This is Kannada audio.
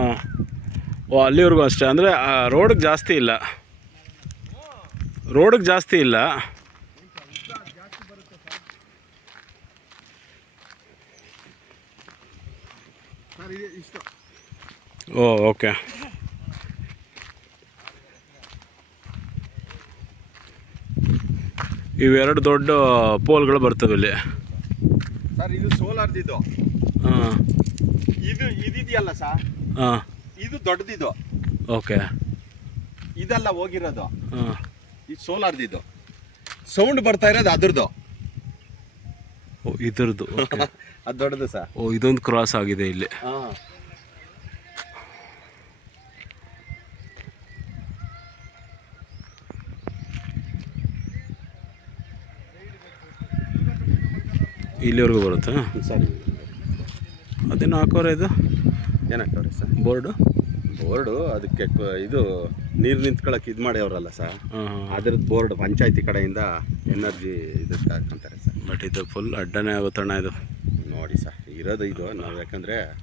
ಹಾಂ. ಓ ಅಲ್ಲಿವರೆಗೂ ಅಷ್ಟೇ, ಅಂದರೆ ರೋಡಿಗೆ ಜಾಸ್ತಿ ಇಲ್ಲ, ರೋಡಿಗೆ ಜಾಸ್ತಿ ಇಲ್ಲ. ಓ ಓಕೆ. ಇವೆರಡು ದೊಡ್ಡ ಪೋಲ್ಗಳು ಬರ್ತವೆ ಇಲ್ಲಿ ಸರ್. ಇದು ಸೋಲಾರ್ದಿದು. ಹಾಂ. ಇದೆಯಲ್ಲ ಸರ್, ಹಾಂ, ಇದು ದೊಡ್ಡದಿದು. ಓಕೆ. ಇದೆಲ್ಲ ಹೋಗಿರೋದು. ಹಾಂ. ಇದು ಸೋಲಾರ್ದಿದು. ಸೌಂಡ್ ಬರ್ತಾ ಇರೋದು ಅದ್ರದ್ದು. ಓ ಇದ್ರದ್ದು. ಅದು ದೊಡ್ಡದು ಸರ್. ಓ ಇದೊಂದು ಕ್ರಾಸ್ ಆಗಿದೆ ಇಲ್ಲಿ. ಹಾಂ. ಇಲ್ಲಿವರೆಗೂ ಬರುತ್ತಾ ಸರಿ. ಅದೇನು ಹಾಕೋರೆ ಇದು ಏನಾಗ್ತವ್ರಿ ಸರ್? ಬೋರ್ಡು. ಬೋರ್ಡು ಅದಕ್ಕೆ ಇದು ನೀರು ನಿಂತ್ಕೊಳ್ಳೋಕೆ ಇದು ಮಾಡ್ಯವ್ರಲ್ಲ ಸರ್, ಹಾಂ. ಅದ್ರದ್ದು ಬೋರ್ಡ್ ಪಂಚಾಯತಿ ಕಡೆಯಿಂದ ಎನರ್ಜಿ ಇದಕ್ಕೆ ಹಾಕೊಂತಾರೆ ಸರ್. ಬಟ್ ಇದು ಫುಲ್ ಅಡ್ಡನೇ ಆಗುತ್ತಣ್ಣ ಇದು. ನೋಡಿ ಸರ್, ಇರೋದು ಇದು ನಾವು, ಯಾಕಂದರೆ